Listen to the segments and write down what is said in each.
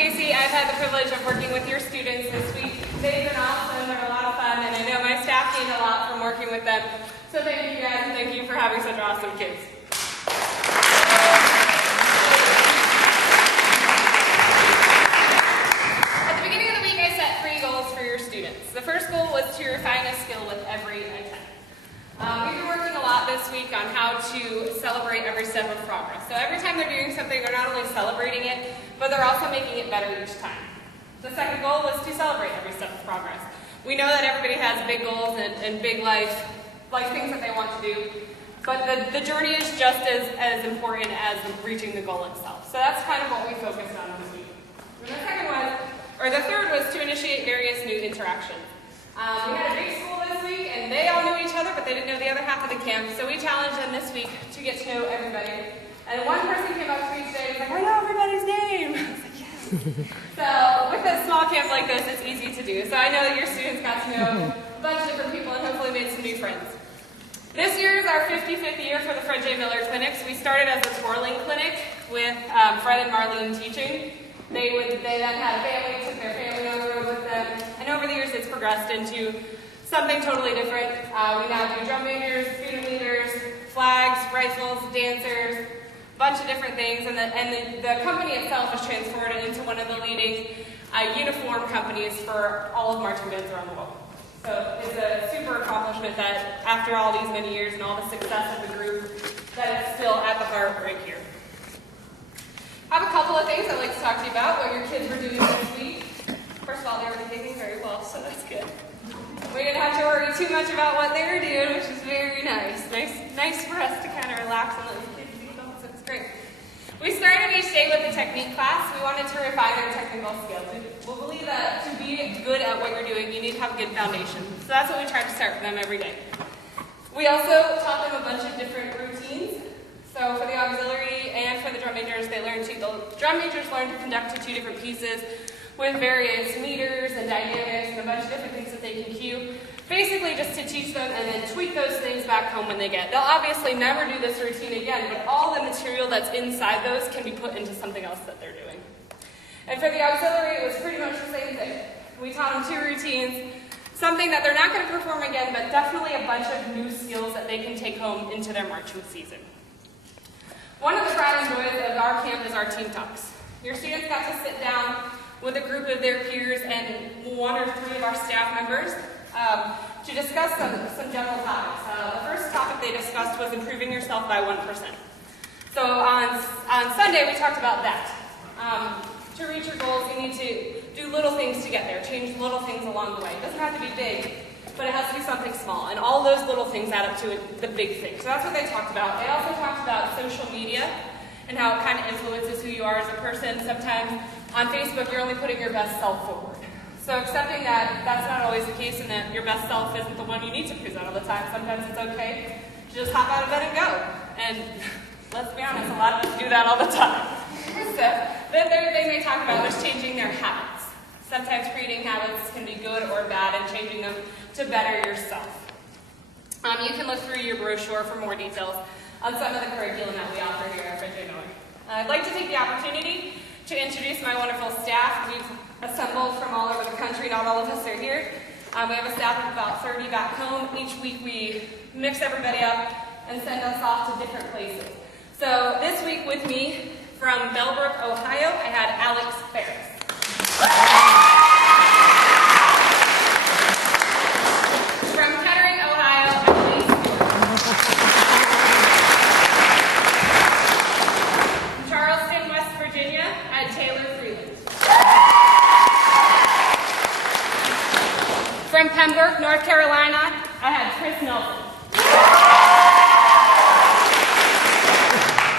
Casey. I've had the privilege of working with your students this week. They've been awesome, they're a lot of fun, and I know my staff gained a lot from working with them. So thank you guys, and thank you for having such awesome kids. At the beginning of the week, I set 3 goals for your students. The first goal was to refine a skill with every attempt. We've been working a lot this week on how to celebrate every step of progress. So every time they're doing something, they're not only celebrating it, but they're also making it better each time. The second goal was to celebrate every step of progress. We know that everybody has big goals and big life things that they want to do, but the journey is just as important as reaching the goal itself. So that's kind of what we focused on this week. And the third was to initiate various new interactions. We had a big school this week, and they all knew each other, but they didn't know the other half of the camp, so we challenged them this week to get to know everybody. And one person came up to me today and was like, I know everybody's name. I was like, yes. So with a small camp like this, it's easy to do. So I know that your students got to know a bunch of different people and hopefully made some new friends. This year is our 55th year for the FJM Clinics. We started as a twirling clinic with Fred and Marlene teaching. They then had a family, took their family on the road with them, and over the years it's progressed into something totally different. We now do drum majors, student leaders, flags, rifles, dancers, a bunch of different things, and the company itself has transformed it into one of the leading uniform companies for all of marching bands around the world. So it's a super accomplishment that after all these many years and all the success of the group, that it's still at the heart right here. I have a couple of things I'd like to talk to you about, what your kids were doing this week. First of all, they were behaving very well, so that's good. We didn't have to worry too much about what they were doing, which is very nice. Nice for us to kind of relax and let the kids do them, so it's great. We started each day with a technique class. We wanted to refine their technical skills. We believe that to be good at what you're doing, you need to have a good foundation. So that's what we try to start with them every day. We also taught them a bunch of different routines. So for the auxiliary and for the drum majors, the drum majors learned to conduct to 2 different pieces with various meters and dynamics and a bunch of different things that they can cue. Basically just to teach them and then tweak those things back home when they get. They'll obviously never do this routine again, but all the material that's inside those can be put into something else that they're doing. And for the auxiliary, it was pretty much the same thing. We taught them 2 routines, something that they're not going to perform again, but definitely a bunch of new skills that they can take home into their marching season. One of the pride and joys of our camp is our team talks. Your students got to sit down with a group of their peers and 1 or 3 of our staff members to discuss some general topics. The first topic they discussed was improving yourself by 1%. So on Sunday we talked about that. To reach your goals, you need to do little things to get there, change little things along the way. It doesn't have to be big, but it has to be something small, and all those little things add up to the big thing. So that's what they talked about. They also talked about social media and how it kind of influences who you are as a person. Sometimes on Facebook, you're only putting your best self forward. So accepting that that's not always the case and that your best self isn't the one you need to present all the time. Sometimes it's okay to just hop out of bed and go. And let's be honest, a lot of us do that all the time. So the third thing they talked about was changing their habits. Sometimes creating habits can be good or bad, and changing them to better yourself. You can look through your brochure for more details on some of the curriculum that we offer here at FJM. I'd like to take the opportunity to introduce my wonderful staff. We've assembled from all over the country. Not all of us are here. We have a staff of about 30 back home. Each week we mix everybody up and send us off to different places. So this week with me from Bellbrook, Ohio, I had Alex Ferris. From Kettering, Ohio, I'm Lee Stewart. From Charleston, West Virginia, I had Taylor Freeland. From Pembroke, North Carolina, I had Chris Nelson.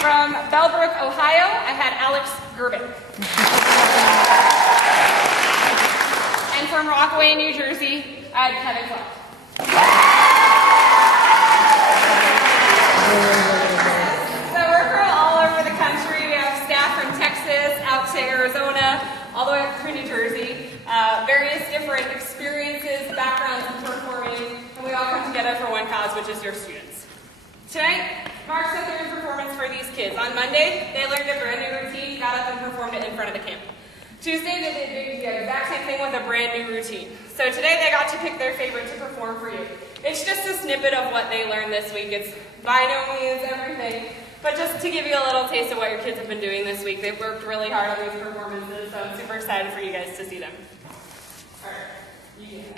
From Bellbrook, Ohio, I had Alex Gerbic. And from Rockaway, New Jersey, I had Kevin Clark. So we're from all over the country. We have staff from Texas out to Arizona, all the way up through New Jersey. Various different experiences, backgrounds in performing, and we all come together for one cause, which is your students. Tonight marks the 3rd performance for these kids. On Monday, they learned a brand new routine, got up and performed it in front of the camp. Tuesday they did the exact same thing with a brand new routine. So today they got to pick their favorite to perform for you. It's just a snippet of what they learned this week. It's by no means everything, but just to give you a little taste of what your kids have been doing this week. They've worked really hard on these performances, so I'm super excited for you guys to see them.